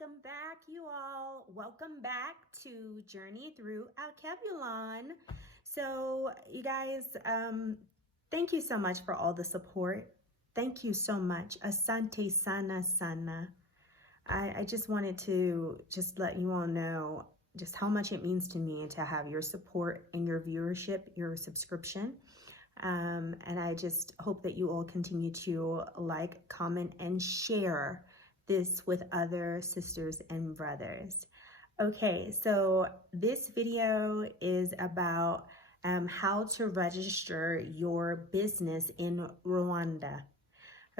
Welcome back, you all. Welcome back to Journey Through Alkebulon. So, you guys, thank you so much for all the support. Thank you so much. Asante sana sana. I just wanted to just let you all know just how much it means to me to have your support and your viewership, your subscription. And I just hope that you all continue to like, comment, and share this with other sisters and brothers. Okay, so this video is about how to register your business in Rwanda.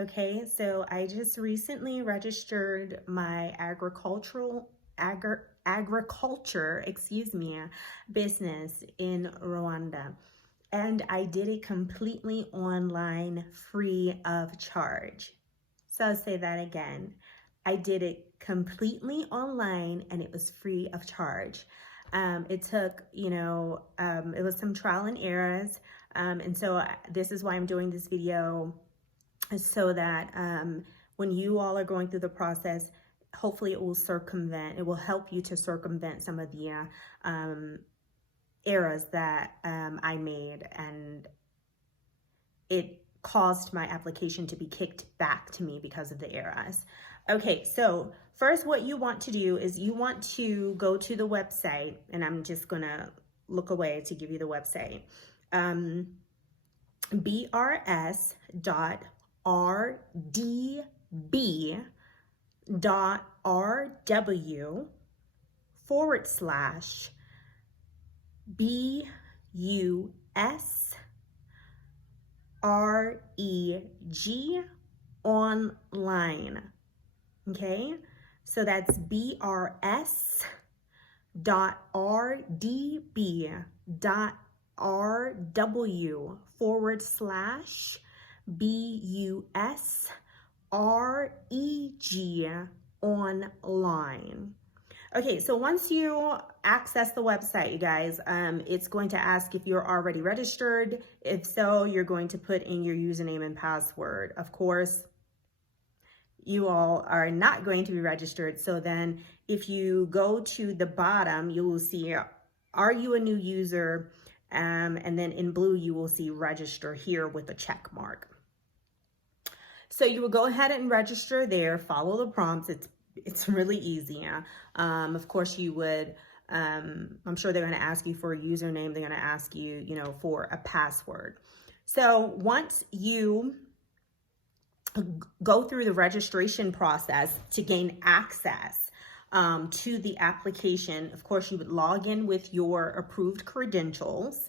Okay, so I just recently registered my agriculture business in Rwanda. And I did it completely online, free of charge. So I'll say that again. I did it completely online and it was free of charge. It took, it was some trial and errors. And so this is why I'm doing this video, so that when you all are going through the process, hopefully it will help you to circumvent some of the errors that I made, and it caused my application to be kicked back to me because of the errors. Okay, so first what you want to do is you want to go to the website, and I'm just gonna look away to give you the website. brs.rdb.rw/BUSREG online. Okay, so that's brs.rdb.rw/BUSREG online. Okay, so once you access the website, you guys, it's going to ask if you're already registered. If so, you're going to put in your username and password. Of course, you all are not going to be registered. So then if you go to the bottom, you will see, are you a new user? And then in blue, you will see register here with a check mark. So you will go ahead and register there, follow the prompts. It's really easy. Of course you would, I'm sure they're going to ask you for a username. They're going to ask you, for a password. So once you go through the registration process to gain access to the application, of course you would log in with your approved credentials.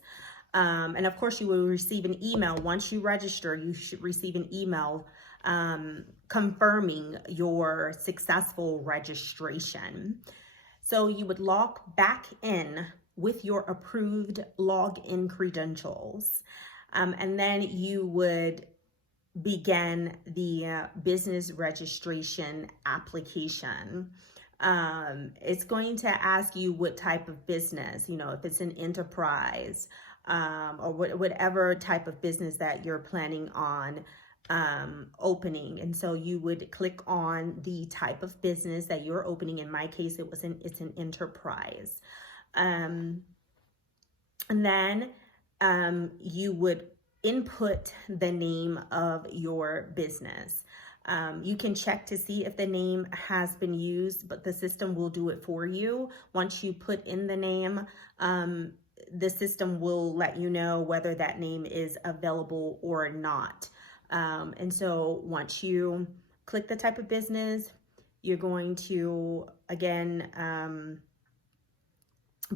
And of course you will receive an email. Once you register, you should receive an email confirming your successful registration. So you would log back in with your approved login credentials. And then you would begin the business registration application. It's going to ask you what type of business, if it's an enterprise, or whatever type of business that you're planning on opening. And so you would click on the type of business that you're opening. In my case, it's an enterprise. And then you would input the name of your business. You can check to see if the name has been used, but the system will do it for you. Once you put in the name, the system will let you know whether that name is available or not. And so once you click the type of business, you're going to, again,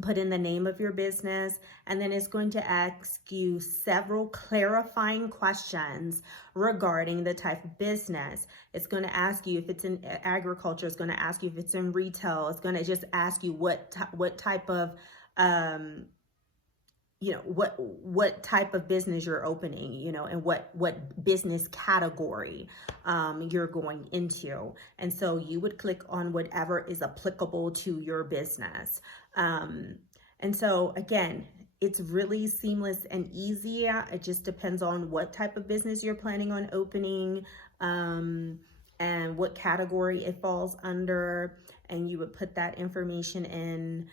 put in the name of your business, and then it's going to ask you several clarifying questions regarding the type of business. It's going to ask you if it's in agriculture. It's going to ask you if it's in retail. It's going to just ask you what type of what type of business you're opening, and what business category you're going into. And so you would click on whatever is applicable to your business. And so again, it's really seamless and easy. It just depends on what type of business you're planning on opening, and what category it falls under. and you would put that information in.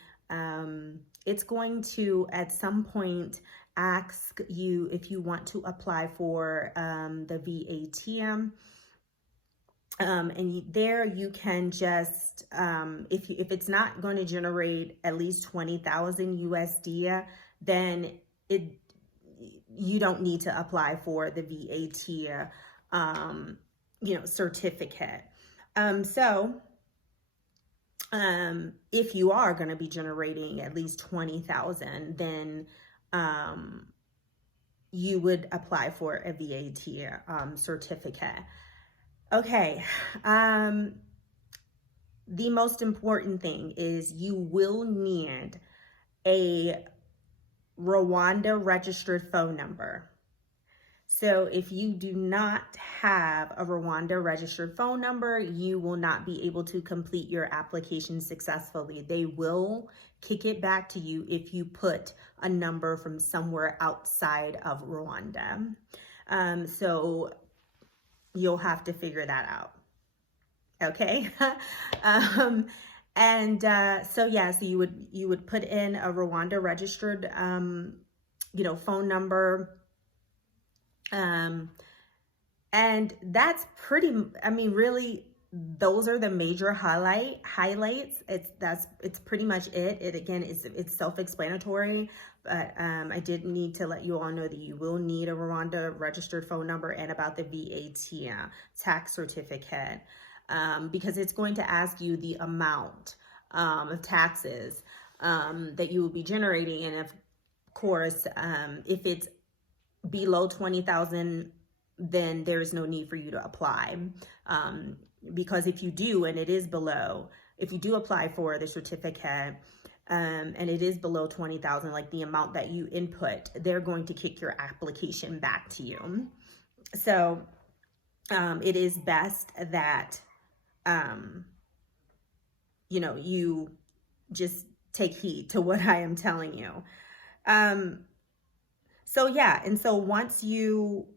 It's going to, at some point, ask you if you want to apply for the VAT. And there you can just, if it's not going to generate at least 20,000 USD, then you don't need to apply for the VAT, certificate. If you are going to be generating at least 20,000, then you would apply for a VAT certificate. Okay. The most important thing is you will need a Rwanda registered phone number. So if you do not have a Rwanda registered phone number, you will not be able to complete your application successfully. They will kick it back to you if you put a number from somewhere outside of Rwanda. So you'll have to figure that out. Okay. So you would put in a Rwanda registered, phone number. And that's really, those are the major highlights. It's pretty much it. It's self-explanatory, but I did need to let you all know that you will need a Rwanda registered phone number and about the VAT tax certificate, because it's going to ask you the amount of taxes that you will be generating. And of course, if it's below 20,000, then there's no need for you to apply. Because if you do, and it is below, if you do apply for the certificate, and it is below 20,000, like the amount that you input, they're going to kick your application back to you. So, it is best that, you just take heed to what I am telling you. So once you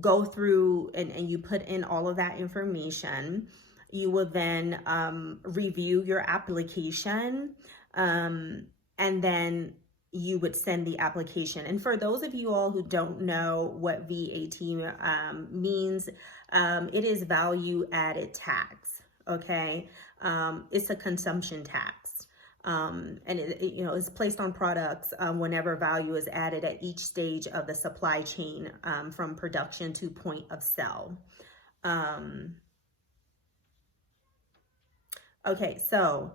go through and you put in all of that information, you will then review your application, and then you would send the application. And for those of you all who don't know what VAT means, it is value added tax, okay? It's a consumption tax. And it's placed on products whenever value is added at each stage of the supply chain, from production to point of sale. Okay, so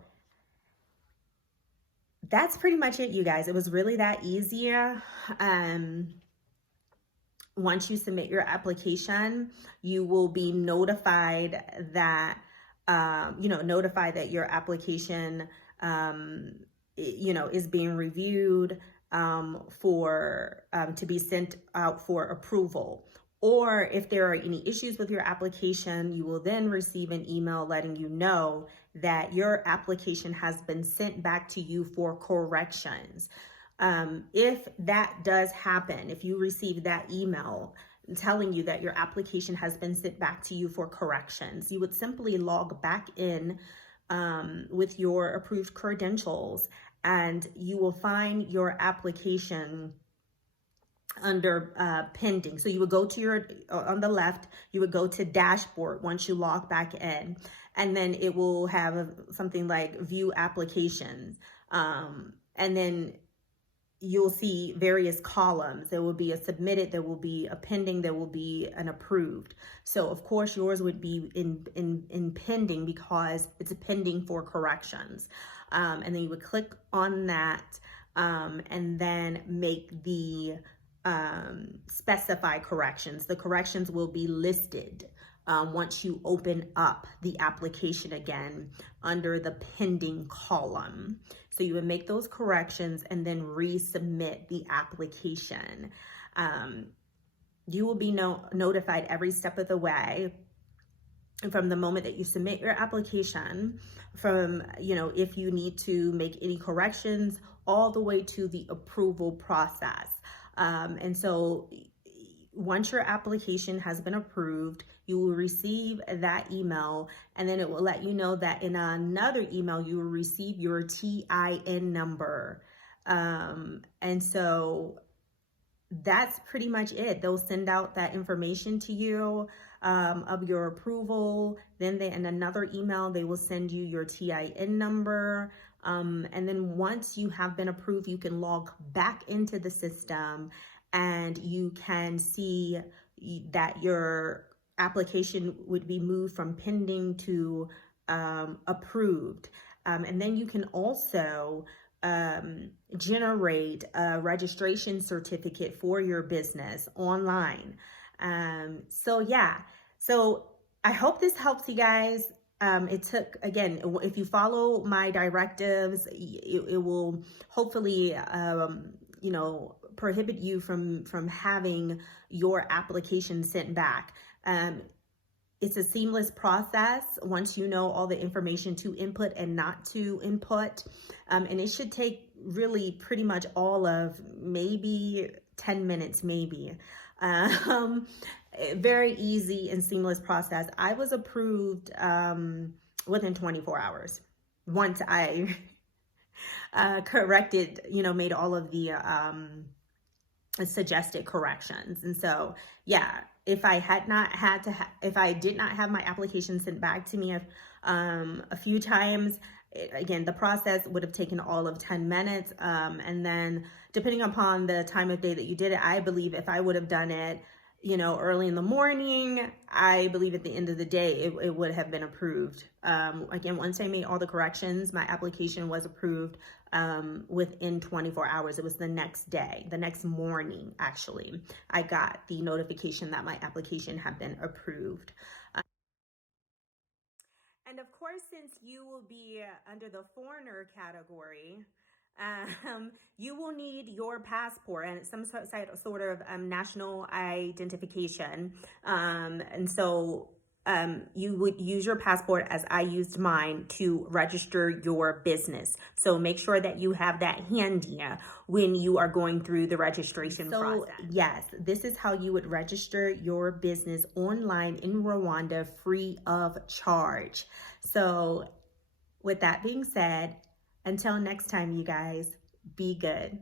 that's pretty much it, you guys. It was really that easy. Once you submit your application, you will be notified that, your application is being reviewed to be sent out for approval. Or if there are any issues with your application, you will then receive an email letting you know that your application has been sent back to you for corrections. If that does happen, if you receive that email telling you that your application has been sent back to you for corrections, you would simply log back in with your approved credentials, and you will find your application under pending. So you would go to on the left, you would go to dashboard once you log back in, and then it will have something like view applications. And then you'll see various columns. There will be a submitted, there will be a pending, there will be an approved. So of course yours would be in pending because it's a pending for corrections. And then you would click on that, and then make the specify corrections. The corrections will be listed once you open up the application again under the pending column. So you would make those corrections and then resubmit the application. You will be notified every step of the way from the moment that you submit your application, from, if you need to make any corrections, all the way to the approval process. And so once your application has been approved, you will receive that email, and then it will let you know that in another email you will receive your TIN number. And so that's pretty much it. They'll send out that information to you of your approval. Then in another email, they will send you your TIN number. And then once you have been approved, you can log back into the system and you can see that your application would be moved from pending to approved. And then you can also generate a registration certificate for your business online. So yeah, so I hope this helps you guys. It took, again, if you follow my directives, it will hopefully, prohibit you from having your application sent back. It's a seamless process once you know all the information to input and not to input. And it should take really pretty much all of maybe 10 minutes, maybe. Very easy and seamless process. I was approved within 24 hours once I corrected, made all of the suggested corrections. And so, yeah, if I did not have my application sent back to me a few times, again, the process would have taken all of 10 minutes. And then depending upon the time of day that you did it, I believe if I would have done it, early in the morning, I believe at the end of the day, it would have been approved. Again, once I made all the corrections, my application was approved within 24 hours. It was the next day, the next morning, actually, I got the notification that my application had been approved. And of course, since you will be under the foreigner category, you will need your passport and some sort of national identification. And so you would use your passport, as I used mine, to register your business. So make sure that you have that handy when you are going through the registration process. Yes, this is how you would register your business online in Rwanda free of charge. So with that being said, until next time, you guys, be good.